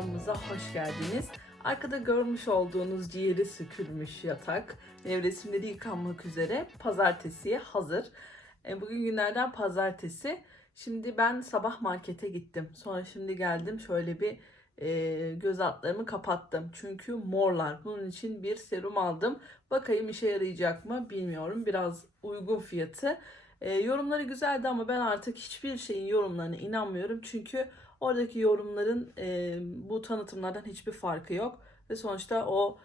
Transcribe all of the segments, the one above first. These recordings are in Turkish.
Videomuza hoş geldiniz. Arkada görmüş olduğunuz ciğeri sökülmüş yatak, nevresimleri yıkanmak üzere pazartesiye hazır. E, Bugün günlerden pazartesi. Şimdi ben sabah markete gittim. Sonra şimdi geldim şöyle bir e, göz altlarımı kapattım. Çünkü morlar. Bunun için bir serum aldım. Bakayım işe yarayacak mı bilmiyorum. Biraz uygun fiyatı. E, yorumları güzeldi ama ben artık hiçbir şeyin yorumlarına inanmıyorum. Çünkü oradaki yorumların e, bu tanıtımlardan hiçbir farkı yok. Ve sonuçta o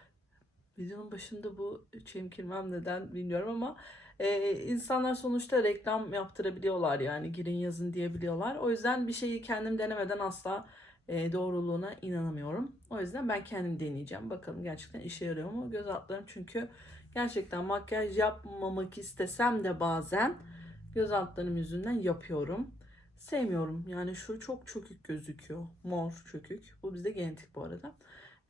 videonun başında bu çemkirmem neden bilmiyorum ama e, insanlar sonuçta reklam yaptırabiliyorlar yani girin yazın diyebiliyorlar. O yüzden bir şeyi kendim denemeden asla e, doğruluğuna inanamıyorum. O yüzden ben kendim deneyeceğim. Bakalım gerçekten işe yarıyor mu? Göz altlarım çünkü gerçekten makyaj yapmamak istesem de bazen göz altlarım yüzünden yapıyorum. Sevmiyorum. Yani şu çok çökük gözüküyor. Mor çökük. Bu bizde genetik bu arada.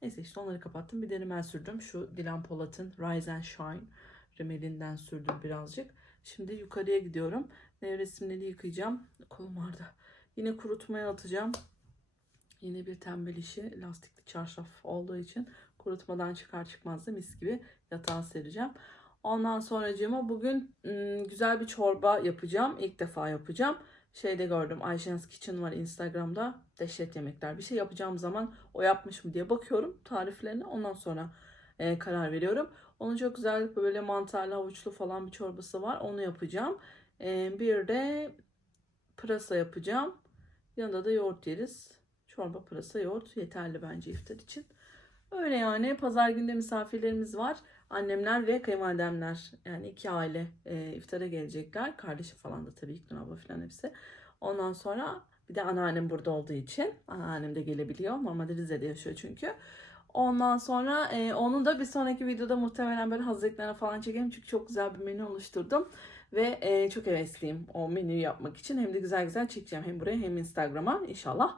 Neyse işte onları kapattım. Bir de sürdüm. Şu Dilan Polat'ın Rise and Shine rimelinden sürdüm birazcık. Şimdi yukarıya gidiyorum. Nevresimleri yıkayacağım. Kolum ağrıdı. Yine kurutmaya atacağım. Yine bir tembel işi. Lastikli çarşaf olduğu için kurutmadan çıkar çıkmaz da mis gibi yatağa sereceğim. Ondan sonracığıma bugün ım, güzel bir çorba yapacağım. İlk defa yapacağım. Şeyde gördüm Ayşen's Kitchen var Instagram'da. Dehşet yemekler. Bir şey yapacağım zaman o yapmış mı diye bakıyorum tariflerine. Ondan sonra e, karar veriyorum. Onun çok güzel böyle mantarlı havuçlu falan bir çorbası var. Onu yapacağım. E, bir de pırasa yapacağım. Yanında da yoğurt yeriz. Çorba, pırasa, yoğurt yeterli bence iftar için. Öyle yani. Pazar günde misafirlerimiz var. Annemler ve kayınvalidemler yani iki aile e, iftara gelecekler. Kardeşi falan da tabii İknur abla falan hepsi. Ondan sonra bir de anneannem burada olduğu için anneannem de gelebiliyor. Normalde Rize'de yaşıyor çünkü. Ondan sonra e, onu da bir sonraki videoda muhtemelen böyle hazırlıklarına falan çekelim. Çünkü çok güzel bir menü oluşturdum. Ve e, çok hevesliyim o menüyü yapmak için. Hem de güzel güzel çekeceğim hem buraya hem Instagram'a inşallah.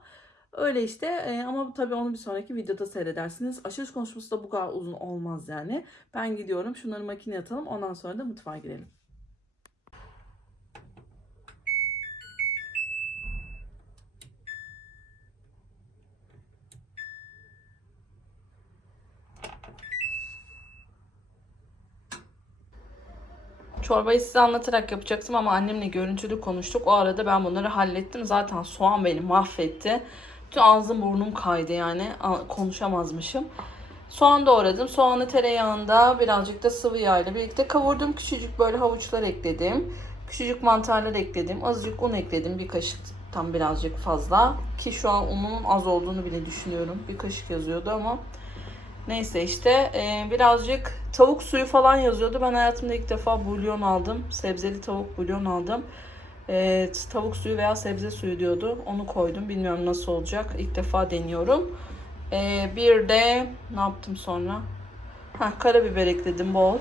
Öyle işte e, ama tabii onu bir sonraki videoda seyredersiniz. Aşırı konuşması da bu kadar uzun olmaz yani. Ben gidiyorum şunları makineye atalım ondan sonra da mutfağa girelim. Çorbayı size anlatarak yapacaktım ama annemle görüntülü konuştuk. O arada ben bunları hallettim. Zaten soğan beni mahvetti. Ağzım burnum kaydı yani. Konuşamazmışım. Soğan doğradım. Soğanı tereyağında birazcık da sıvı yağ ile birlikte kavurdum. Küçücük böyle havuçlar ekledim. Küçücük mantarlar ekledim. Azıcık un ekledim. Bir kaşık tam birazcık fazla. Ki şu an unun az olduğunu bile düşünüyorum. Bir kaşık yazıyordu ama Neyse işte e, birazcık tavuk suyu falan yazıyordu. Ben hayatımda ilk defa bulyon aldım. Sebzeli tavuk bulyon aldım. E, tavuk suyu veya sebze suyu diyordu. Onu koydum. Bilmiyorum nasıl olacak. İlk defa deniyorum. E, bir de ne yaptım sonra? Heh, karabiber ekledim bol.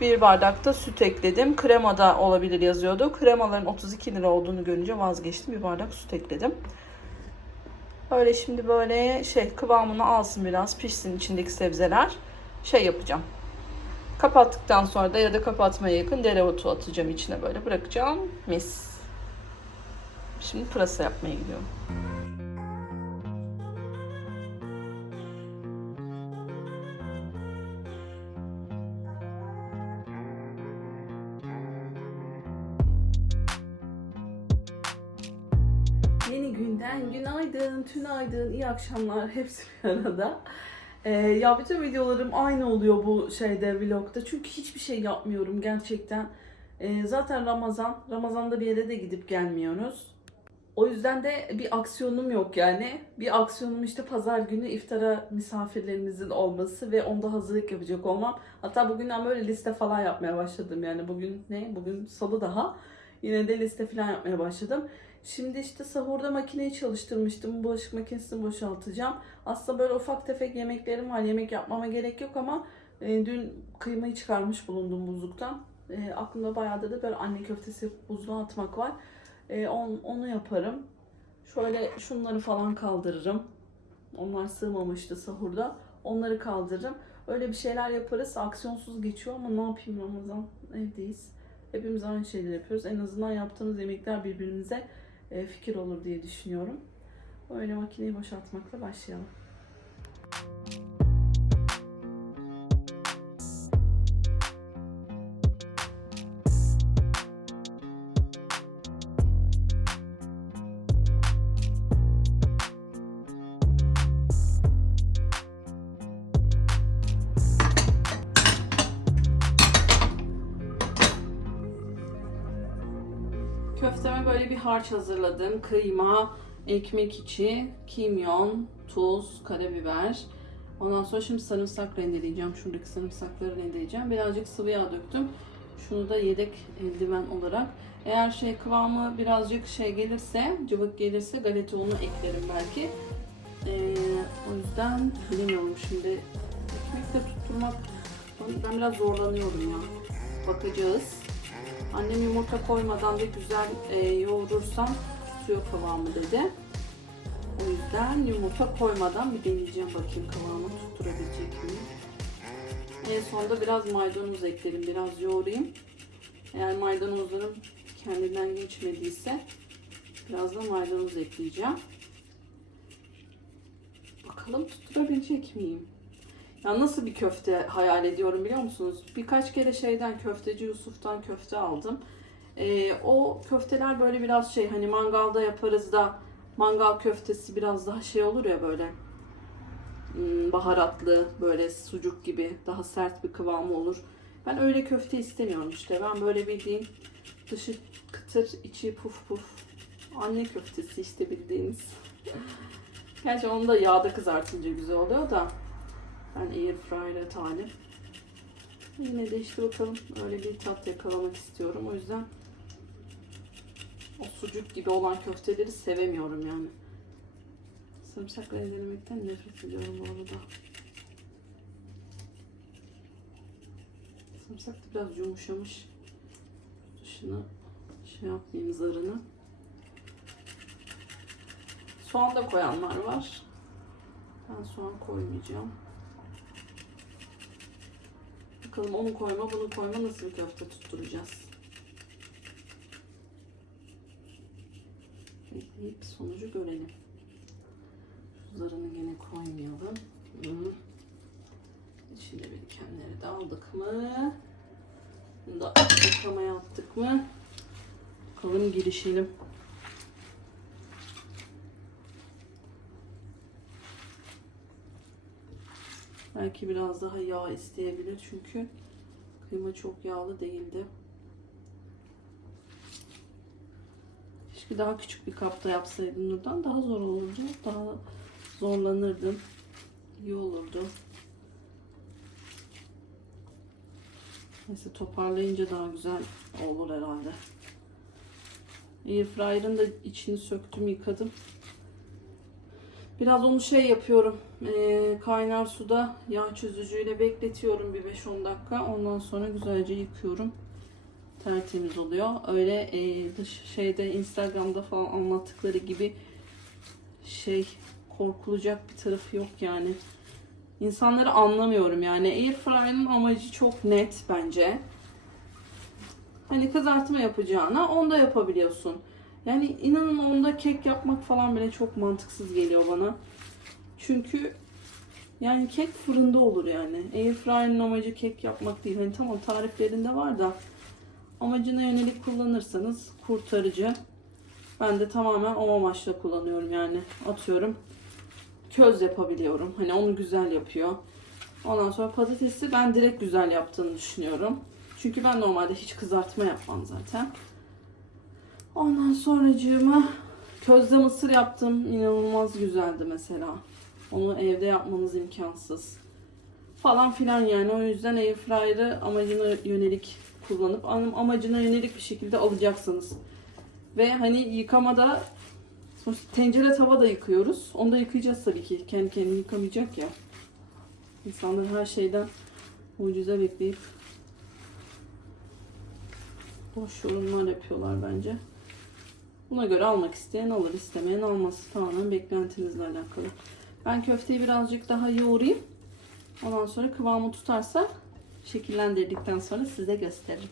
Bir bardak da süt ekledim. Krema da olabilir yazıyordu. Kremaların 32 lira olduğunu görünce vazgeçtim. Bir bardak süt ekledim. Öyle şimdi böyle şey kıvamını alsın biraz pişsin içindeki sebzeler. Şey yapacağım. Kapattıktan sonra da ya da kapatmaya yakın dereotu atacağım içine böyle bırakacağım. Mis. Şimdi pırasa yapmaya gidiyorum. Yeni günden günaydın, tünaydın, iyi akşamlar hepsi bir arada. Ee, ya bütün videolarım aynı oluyor bu şeyde vlogda. Çünkü hiçbir şey yapmıyorum gerçekten. Ee, zaten Ramazan. Ramazan'da bir yere de gidip gelmiyoruz. O yüzden de bir aksiyonum yok yani. Bir aksiyonum işte pazar günü iftara misafirlerimizin olması ve onda hazırlık yapacak olmam. Hatta bugünden böyle liste falan yapmaya başladım yani. Bugün ne? Bugün salı daha. Yine de liste falan yapmaya başladım. Şimdi işte sahurda makineyi çalıştırmıştım. Bulaşık makinesini boşaltacağım. Aslında böyle ufak tefek yemeklerim var. Yemek yapmama gerek yok ama e, dün kıymayı çıkarmış bulundum buzluktan. E, aklımda bayağıdır da böyle anne köftesi buzluğa atmak var. E, on, onu yaparım. Şöyle şunları falan kaldırırım. Onlar sığmamıştı sahurda. Onları kaldırırım. Öyle bir şeyler yaparız. Aksiyonsuz geçiyor ama ne yapayım Ramazan? Evdeyiz. Hepimiz aynı şeyleri yapıyoruz. En azından yaptığımız yemekler birbirimize fikir olur diye düşünüyorum. Böyle makineyi boşaltmakla başlayalım. Harç hazırladım. Kıyma, ekmek içi, kimyon, tuz, karabiber. Ondan sonra şimdi sarımsak rendeleyeceğim. Şuradaki sarımsakları rendeleyeceğim. Birazcık sıvı yağ döktüm. Şunu da yedek eldiven olarak. Eğer şey kıvamı birazcık şey gelirse, cıvık gelirse galeta unu eklerim belki. Ee, o yüzden bilmiyorum şimdi. Ekmekle tutturmak ben biraz zorlanıyorum ya. Bakacağız. Annem yumurta koymadan da güzel e, yoğurursam tutuyor kıvamı dedi. O yüzden yumurta koymadan bir deneyeceğim bakayım kıvamı tutturabilecek miyim. En sonunda biraz maydanoz eklerim. Biraz yoğurayım. Eğer maydanozlarım kendinden geçmediyse biraz da maydanoz ekleyeceğim. Bakalım tutturabilecek miyim? Ya nasıl bir köfte hayal ediyorum biliyor musunuz? Birkaç kere şeyden köfteci Yusuf'tan köfte aldım. Ee, o köfteler böyle biraz şey hani mangalda yaparız da mangal köftesi biraz daha şey olur ya böyle hmm, baharatlı böyle sucuk gibi daha sert bir kıvamı olur. Ben öyle köfte istemiyorum işte. Ben böyle bildiğin dışı kıtır içi puf puf anne köftesi işte bildiğiniz. Gerçi onu da yağda kızartınca güzel oluyor da ben air fryer'e talip. Yine de işte bakalım öyle bir tat yakalamak istiyorum. O yüzden o sucuk gibi olan köfteleri sevemiyorum yani. Sarımsakla ezilmekten nefret ediyorum bu arada. Sarımsak da biraz yumuşamış. Dışını şey yapmayayım zarını. Soğan da koyanlar var. Ben soğan koymayacağım. Bakalım onu koyma bunu koyma nasıl bir köfte tutturacağız. Bekleyip sonucu görelim. Zarını gene koymayalım. Hı. İçinde birikenleri de aldık mı? Bunu da yıkamaya attık mı? Bakalım girişelim. Belki biraz daha yağ isteyebilir çünkü kıyma çok yağlı değildi. Keşke daha küçük bir kapta yapsaydım Nurdan. Daha zor olurdu. Daha zorlanırdım. İyi olurdu. Neyse toparlayınca daha güzel olur herhalde. Airfryer'ın da içini söktüm yıkadım. Biraz onu şey yapıyorum. e, kaynar suda yağ çözücüyle bekletiyorum bir 5-10 dakika. Ondan sonra güzelce yıkıyorum. Tertemiz oluyor. Öyle e, dış şeyde Instagram'da falan anlattıkları gibi şey korkulacak bir tarafı yok yani. İnsanları anlamıyorum yani. Airfryer'ın amacı çok net bence. Hani kızartma yapacağına onda yapabiliyorsun. Yani inanın onda kek yapmak falan bile çok mantıksız geliyor bana. Çünkü yani kek fırında olur yani. Airfryer'ın amacı kek yapmak değil. Hani tamam tariflerinde var da amacına yönelik kullanırsanız kurtarıcı. Ben de tamamen o amaçla kullanıyorum yani. Atıyorum köz yapabiliyorum. Hani onu güzel yapıyor. Ondan sonra patatesi ben direkt güzel yaptığını düşünüyorum. Çünkü ben normalde hiç kızartma yapmam zaten. Ondan sonracığıma közde mısır yaptım. İnanılmaz güzeldi mesela. Onu evde yapmanız imkansız. Falan filan yani. O yüzden airfryer'ı amacına yönelik kullanıp amacına yönelik bir şekilde alacaksınız. Ve hani yıkamada tencere tava da yıkıyoruz. Onu da yıkayacağız tabii ki. Kendi kendini yıkamayacak ya. İnsanlar her şeyden mucize bekleyip boş yorumlar yapıyorlar bence. Buna göre almak isteyen alır, istemeyen almaz. Tamamen beklentinizle alakalı. Ben köfteyi birazcık daha yoğurayım. Ondan sonra kıvamı tutarsa şekillendirdikten sonra size gösteririm.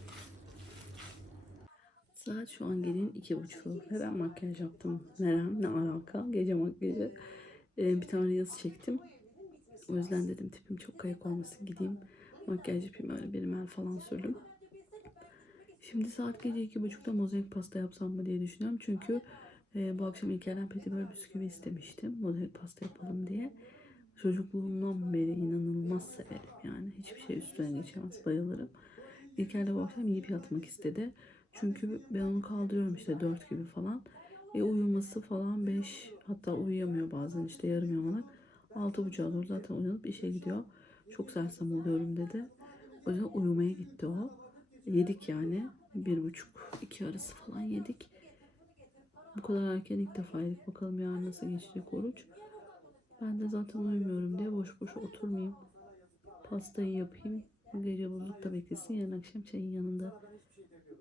Saat şu an gecenin iki buçuğu ve ben makyaj yaptım. Nerem ne alaka? Gece makyajı. Ee, bir tane yazı çektim. O yüzden dedim tipim çok kayık olmasın gideyim. Makyaj yapayım öyle bir rimel falan sürdüm. Şimdi saat gece iki buçukta mozaik pasta yapsam mı diye düşünüyorum. Çünkü e, bu akşam İlker'den petibör bisküvi istemiştim. Mozaik pasta yapalım diye. Çocukluğumdan beri inanılmaz severim yani. Hiçbir şey üstüne geçemez. Bayılırım. İlker de bu akşam yiyip yatmak istedi. Çünkü ben onu kaldırıyorum işte 4 gibi falan. E uyuması falan 5 hatta uyuyamıyor bazen işte yarım yamalak. 6.30'a doğru zaten uyanıp işe gidiyor. Çok sersem oluyorum dedi. O yüzden uyumaya gitti o. Yedik yani. Bir buçuk, iki arası falan yedik. Bu kadar erken ilk defa yedik. Bakalım yarın nasıl geçecek oruç. Ben de zaten uyumuyorum diye boş boş oturmayayım. Pastayı yapayım. Gece buzlukta beklesin. Yarın akşam çayın yanında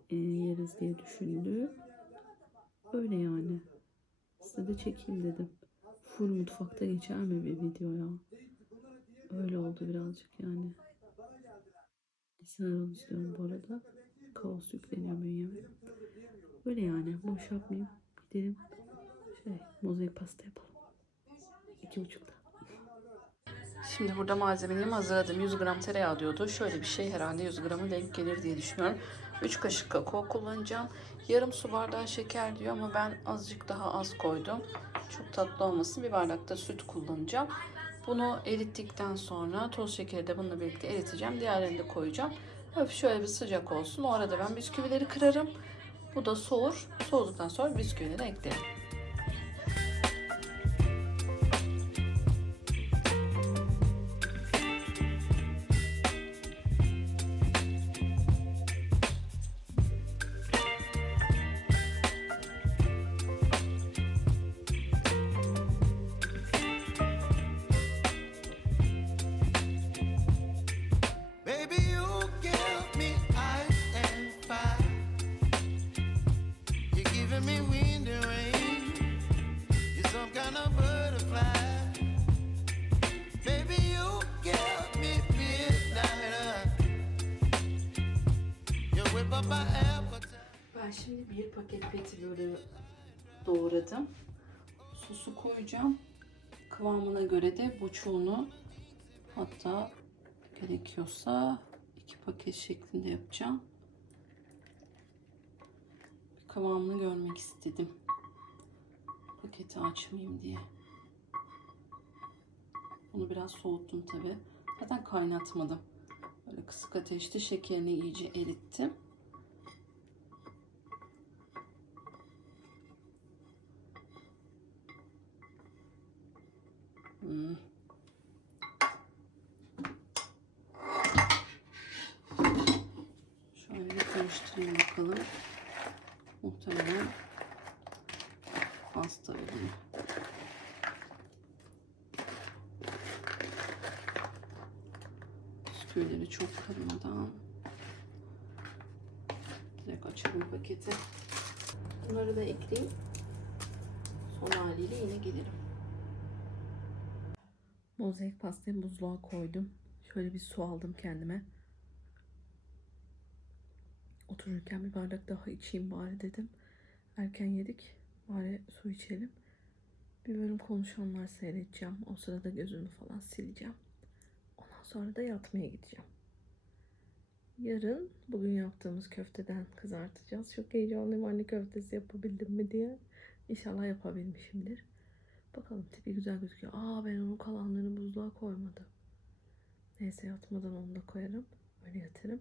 e, yeriz diye düşündü. Öyle yani. Size de çekeyim dedim. Full mutfakta geçer mi bir video ya? Öyle oldu birazcık yani. Esrar istiyorum bu arada. Kaos yükleniyor bünyeme. Öyle yani. Boş yapmayayım. Gidelim. Şey, mozaik pasta yapalım. İki buçukta. Şimdi burada malzemelerimi hazırladım. 100 gram tereyağı diyordu. Şöyle bir şey herhalde 100 gramı denk gelir diye düşünüyorum. 3 kaşık kakao kullanacağım. Yarım su bardağı şeker diyor ama ben azıcık daha az koydum. Çok tatlı olmasın. Bir bardak da süt kullanacağım. Bunu erittikten sonra toz şekeri de bununla birlikte eriteceğim. Diğerlerini de koyacağım. Hafif şöyle bir sıcak olsun. O arada ben bisküvileri kırarım. Bu da soğur. Soğuduktan sonra bisküvileri eklerim. Doğradım. Sosu koyacağım. Kıvamına göre de buçuğunu hatta gerekiyorsa iki paket şeklinde yapacağım. Kıvamını görmek istedim. Paketi açmayayım diye. Bunu biraz soğuttum tabi. Zaten kaynatmadım. Böyle kısık ateşte şekerini iyice erittim. Hmm. Şöyle bir karıştırayım bakalım. Muhtemelen az tabii bunu. Bisküvileri çok kırmadan direkt açalım paketi. Bunları da ekleyeyim. Son haliyle yine gelirim. Mozaik pastayı buzluğa koydum. Şöyle bir su aldım kendime. Otururken bir bardak daha içeyim bari dedim. Erken yedik. Bari su içelim. Bir bölüm konuşanlar seyredeceğim. O sırada gözümü falan sileceğim. Sonra da yatmaya gideceğim. Yarın bugün yaptığımız köfteden kızartacağız. Çok heyecanlıyım anne köftesi yapabildim mi diye. İnşallah yapabilmişimdir. Bakalım tipi güzel gözüküyor. Aa ben onun kalanlarını buzluğa koymadım. Neyse yatmadan onu da koyarım. Öyle yatarım.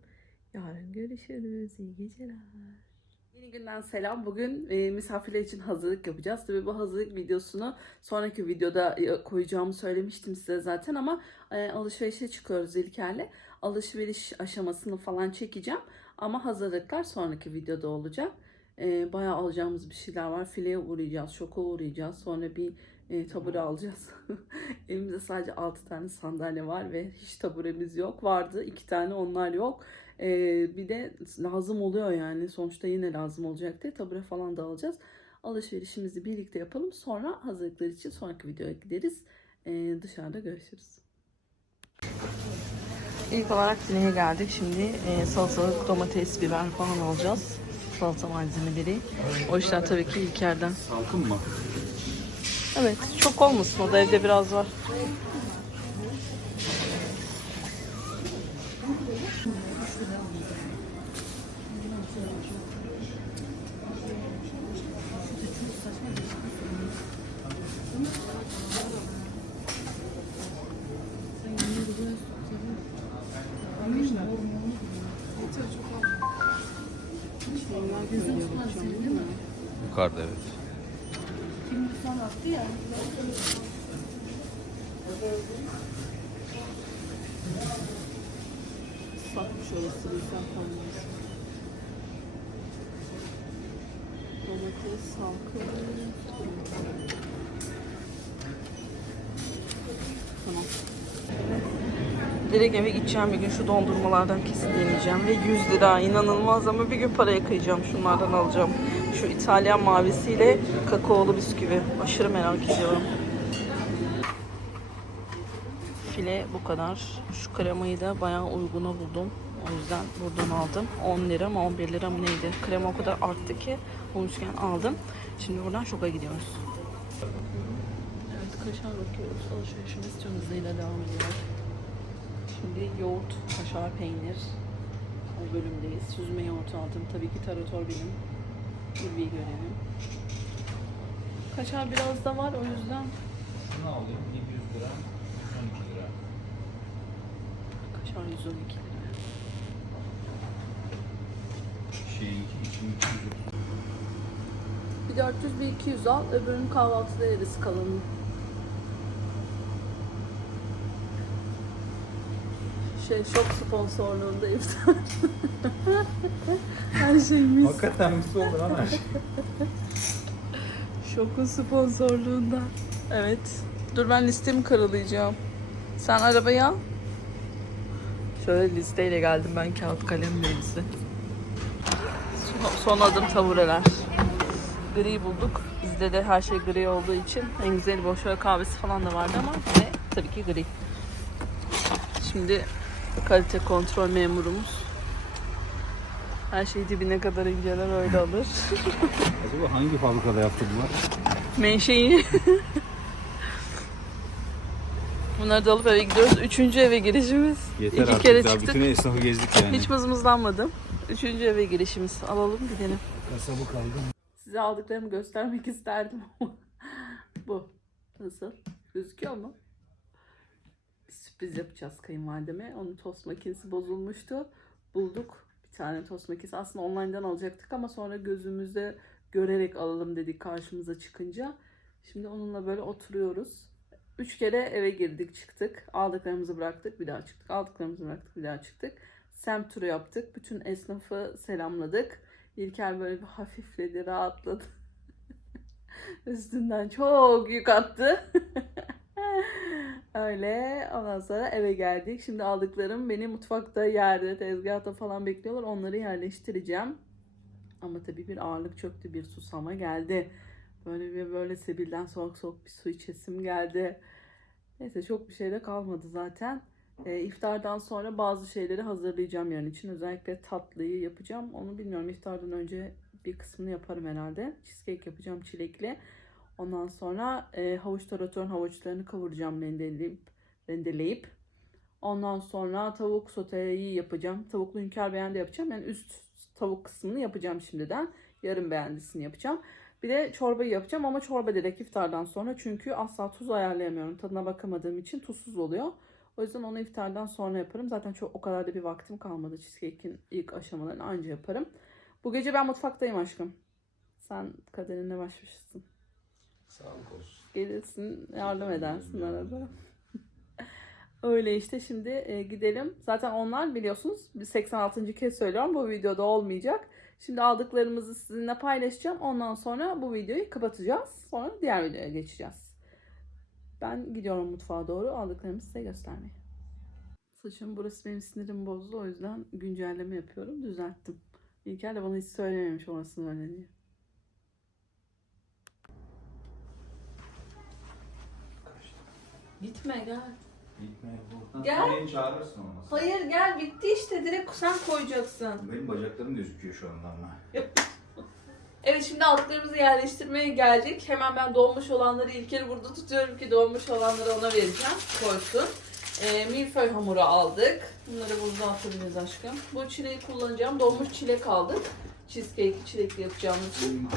Yarın görüşürüz. İyi geceler. Yeni günden selam. Bugün e, misafirler için hazırlık yapacağız. Tabii bu hazırlık videosunu sonraki videoda e, koyacağımı söylemiştim size zaten ama e, alışverişe çıkıyoruz İlker'le. Alışveriş aşamasını falan çekeceğim ama hazırlıklar sonraki videoda olacak. E, bayağı alacağımız bir şeyler var. Fileye uğrayacağız, şoka uğrayacağız. Sonra bir e, tabure alacağız. Elimizde sadece 6 tane sandalye var ve hiç taburemiz yok. Vardı 2 tane onlar yok. Ee, bir de lazım oluyor yani. Sonuçta yine lazım olacak diye tabure falan da alacağız. Alışverişimizi birlikte yapalım. Sonra hazırlıklar için sonraki videoya gideriz. Ee, dışarıda görüşürüz. İlk olarak Dile'ye geldik. Şimdi e, salatalık, domates, biber falan alacağız. salata malzemeleri. O yüzden tabii ki İlker'den. Salkın mı? Evet çok olmasın o da evde biraz var. Yukarıda evet. Direkt eve gideceğim bir gün şu dondurmalardan kesin deneyeceğim ve 100 lira inanılmaz ama bir gün paraya kıyacağım şunlardan alacağım. Şu İtalyan mavisiyle kakaolu bisküvi aşırı merak ediyorum. File bu kadar. Şu kremayı da bayağı uyguna buldum. O yüzden buradan aldım. 10 lira mı 11 lira mı neydi? Krema o kadar arttı ki bulmuşken aldım. Şimdi buradan şoka gidiyoruz. Evet kaşar bakıyoruz. Alışverişimiz tüm hızıyla devam ediyor. Şimdi yoğurt, kaşar, peynir. O bölümdeyiz. Süzme yoğurt aldım. Tabii ki tarator benim. Kirbiyi görelim. Kaşar biraz da var o yüzden Şunu alayım 700 lira, 12 lira. kaşar 112 lira. Şeyinki için 230. Bir 400 bir 200 al, öbürünü kahvaltıda yeriz kalanını. Şey, şok sponsorluğunda iftar. Her şeyimiz Hakikaten mutlu oldu lan her şey. şokun sponsorluğunda. Evet. Dur ben listemi karalayacağım. Sen arabayı al. Şöyle listeyle geldim ben kağıt kalem neyse. Son, son adım tabureler. Gri bulduk. Bizde de her şey gri olduğu için en güzeli boşver kahvesi falan da vardı ama ve tabii ki gri. Şimdi kalite kontrol memurumuz her şeyi dibine kadar inceler öyle alır. Acaba hangi fabrikada yaptı bunlar? Menşei. Bunları da alıp eve gidiyoruz. Üçüncü eve girişimiz. Yeter İki artık kere ya. çıktık. Bütün esnafı gezdik yani. Hiç mızmızlanmadım. Üçüncü eve girişimiz. Alalım gidelim. Kasabı kaldı. Size aldıklarımı göstermek isterdim ama bu. Nasıl? Gözüküyor mu? Sürpriz yapacağız kayınvalideme. Onun tost makinesi bozulmuştu. Bulduk bir tane tost makinesi. Aslında online'dan alacaktık ama sonra gözümüzde görerek alalım dedik karşımıza çıkınca. Şimdi onunla böyle oturuyoruz. Üç kere eve girdik çıktık. Aldıklarımızı bıraktık bir daha çıktık. Aldıklarımızı bıraktık bir daha çıktık. Semt turu yaptık. Bütün esnafı selamladık. İlker böyle bir hafifledi, rahatladı. Üstünden çok yük attı. Öyle. Ondan sonra eve geldik. Şimdi aldıklarım beni mutfakta, yerde, tezgahta falan bekliyorlar. Onları yerleştireceğim. Ama tabii bir ağırlık çöktü, bir susama geldi. Böyle bir böyle sebilden soğuk soğuk bir su içesim geldi. Neyse çok bir şey de kalmadı zaten. E, iftardan sonra bazı şeyleri hazırlayacağım yarın için. Özellikle tatlıyı yapacağım. Onu bilmiyorum. İftardan önce bir kısmını yaparım herhalde. Cheesecake yapacağım çilekli. Ondan sonra e, havuç taratorun havuçlarını kavuracağım rendeleyip, rendeleyip. Ondan sonra tavuk soteyi yapacağım. Tavuklu hünkâr beğendi yapacağım. Yani üst tavuk kısmını yapacağım şimdiden. Yarın beğendisini yapacağım. Bir de çorbayı yapacağım ama çorba direkt iftardan sonra. Çünkü asla tuz ayarlayamıyorum. Tadına bakamadığım için tuzsuz oluyor. O yüzden onu iftardan sonra yaparım. Zaten çok o kadar da bir vaktim kalmadı. Cheesecake'in ilk aşamalarını anca yaparım. Bu gece ben mutfaktayım aşkım. Sen kaderinle başmışsın. Sağlık olsun. Gelirsin yardım edersin arada. Öyle işte şimdi e, gidelim. Zaten onlar biliyorsunuz bir 86. kez söylüyorum bu videoda olmayacak. Şimdi aldıklarımızı sizinle paylaşacağım. Ondan sonra bu videoyu kapatacağız. Sonra diğer videoya geçeceğiz. Ben gidiyorum mutfağa doğru aldıklarımı size göstermeye. Saçım burası benim sinirimi bozdu. O yüzden güncelleme yapıyorum. Düzelttim. İlker de bana hiç söylememiş orasını öyle diye. Gitme gel. Gitme. Gel. Beni çağırırsın olmaz. Hayır gel bitti işte direkt sen koyacaksın. Benim bacaklarım gözüküyor şu anda ama. Evet şimdi altlarımızı yerleştirmeye geldik. Hemen ben donmuş olanları İlker'i burada tutuyorum ki donmuş olanları ona vereceğim. Koysun. Ee, milföy hamuru aldık. Bunları burada atabiliriz aşkım. Bu çileği kullanacağım. Donmuş çilek aldık. Cheesecake çilekli yapacağımız için.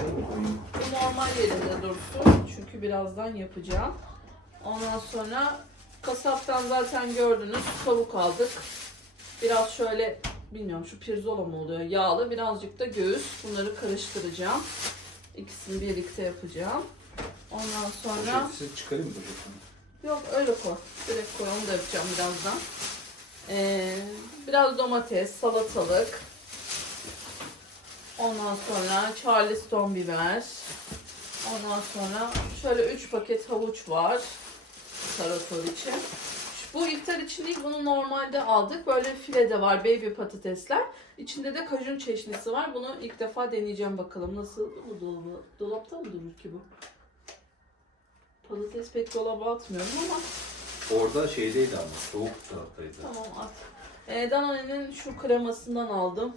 Bu normal yerinde dursun. Çünkü birazdan yapacağım. Ondan sonra kasaptan zaten gördünüz tavuk aldık. Biraz şöyle bilmiyorum şu pirzola mı oluyor yağlı birazcık da göğüs. Bunları karıştıracağım. İkisini birlikte yapacağım. Ondan sonra Poşeti çıkarayım mı poşetini? yok öyle koy. Direkt koy onu da yapacağım birazdan. Ee, biraz domates, salatalık. Ondan sonra charleston biber. Ondan sonra şöyle 3 paket havuç var. Tarator için. Bu iftar için değil, bunu normalde aldık. Böyle file de var, baby patatesler. İçinde de kajun çeşnisi var. Bunu ilk defa deneyeceğim bakalım. Nasıl bu dolabı? Dolapta mı durur ki bu? Patates pek dolaba atmıyorum ama Orada şeydeydi ama soğuk taraftaydı. tamam at. Ee, Danone'nin şu kremasından aldım.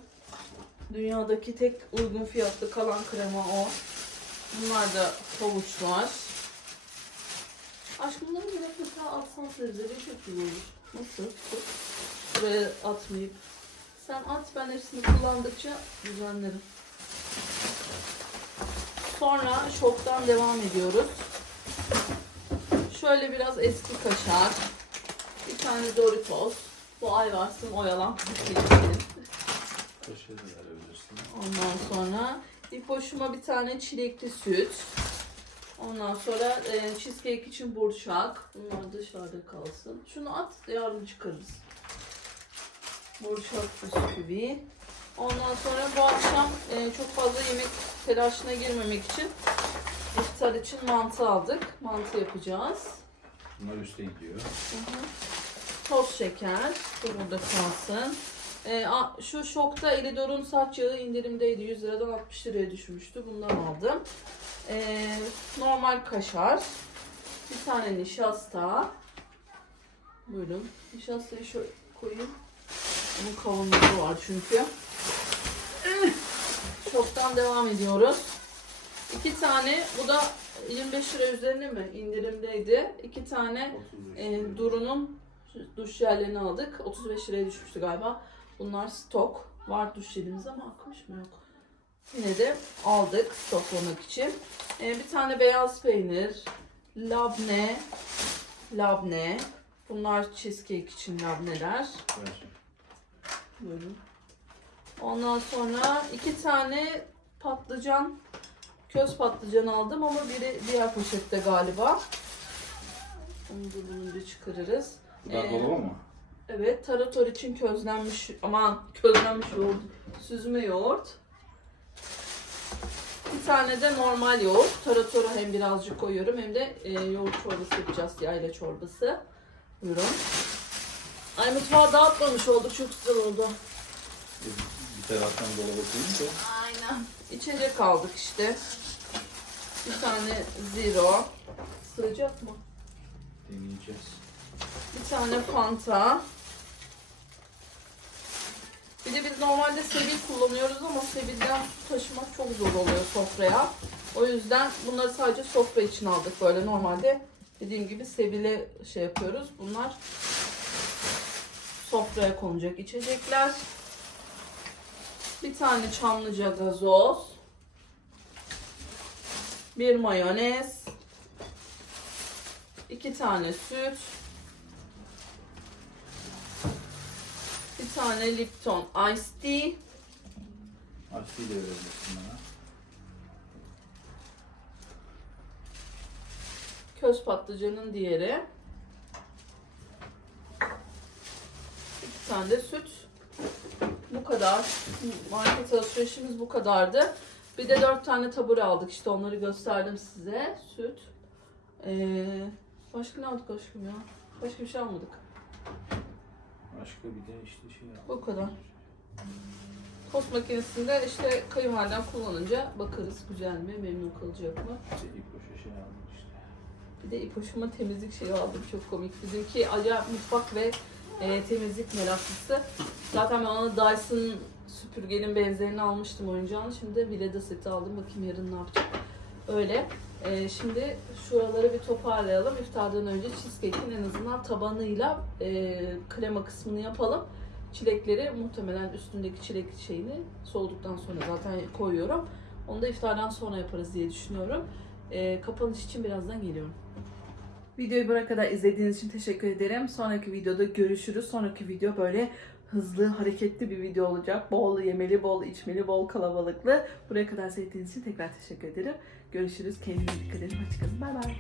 Dünyadaki tek uygun fiyatlı kalan krema o. Bunlar da havuç var. Aşkım bunları bile mesela atsan sebzeleri çok iyi olur. Nasıl? Buraya atmayıp. Sen at ben hepsini kullandıkça düzenlerim. Sonra şoktan devam ediyoruz. Şöyle biraz eski kaşar. Bir tane Doritos. Bu ay varsın oyalan. Ondan sonra ipoşuma bir tane çilekli süt. Ondan sonra e, cheesecake için burçak. Bunlar dışarıda kalsın. Şunu at yarın çıkarırız. Burçak bisküvi. Ondan sonra bu akşam e, çok fazla yemek telaşına girmemek için iftar için mantı aldık. Mantı yapacağız. Bunlar üstte gidiyor. Hı hı. Toz şeker. Bu burada kalsın. Ee, a- şu şokta Elidor'un saç yağı indirimdeydi. 100 liradan 60 liraya düşmüştü. Bundan aldım. Ee, normal kaşar. Bir tane nişasta. Buyurun. Nişastayı şöyle koyayım. Bunun kavanozu var çünkü. Eh, Şoktan devam ediyoruz. İki tane, bu da 25 lira üzerine mi indirimdeydi. İki tane 35 e. Duru'nun duş jellerini aldık. 35 liraya düşmüştü galiba. Bunlar stok. Var duş jelimiz ama akmış mı yok. Yine de aldık stoklamak için. E, bir tane beyaz peynir. Labne. Labne. Bunlar cheesecake için labneler. Buyurun. Ondan sonra iki tane patlıcan, köz patlıcan aldım ama biri diğer poşette galiba. Onu da bulunca çıkarırız. Bu da Ee, dolaba mı? Evet, tarator için közlenmiş, aman közlenmiş yoğurt, süzme yoğurt. Bir tane de normal yoğurt. Taratoru hem birazcık koyuyorum hem de e, yoğurt çorbası yapacağız, yayla çorbası. Buyurun. Ay mutfağı dağıtmamış olduk, çok güzel oldu. Bir taraftan dolaba koyunca Aynen. İçecek aldık işte. Bir tane zero. Sığacak mı? deneyeceğiz. Bir tane Fanta. Bir de biz normalde sebil kullanıyoruz ama sebilden su taşımak çok zor oluyor sofraya. O yüzden bunları sadece sofra için aldık böyle normalde. Dediğim gibi sebile şey yapıyoruz. Bunlar sofraya konacak içecekler. Bir tane Çamlıca gazoz. Bir mayonez. iki tane süt. Tane Lipton Ice Tea. Açıyı da verebilirsin bana. Köz patlıcanın diğeri. Bir tane de süt. Bu kadar. Market alışverişimiz bu kadardı. Bir de dört tane tabure aldık. İşte onları gösterdim size. Süt. Ee, başka ne aldık aşkım ya? Başka bir şey almadık. Başka bir de işte şey Bu kadar. Tost makinesinde işte kayınvaliden kullanınca bakarız güzel mi, memnun kalacak mı? İşte ipucu şey aldık işte. Bir de ipoşuma temizlik şeyi aldım çok komik. Bizimki acayip mutfak ve e, temizlik meraklısı. Zaten ben ona Dyson süpürgenin benzerini almıştım oyuncağını. Şimdi de Vileda seti aldım. Bakayım yarın ne yapacak. Öyle. E, şimdi şuraları bir toparlayalım. İftardan önce cheesecake'in en azından tabanıyla e, krema kısmını yapalım. Çilekleri muhtemelen üstündeki çilek şeyini soğuduktan sonra zaten koyuyorum. Onu da iftardan sonra yaparız diye düşünüyorum. E, kapanış için birazdan geliyorum. Videoyu buraya kadar izlediğiniz için teşekkür ederim. Sonraki videoda görüşürüz. Sonraki video böyle hızlı, hareketli bir video olacak. Bol yemeli, bol içmeli, bol kalabalıklı. Buraya kadar seyrettiğiniz için tekrar teşekkür ederim. Görüşürüz. Kendinize dikkat edin. Hoşçakalın. Bay bay.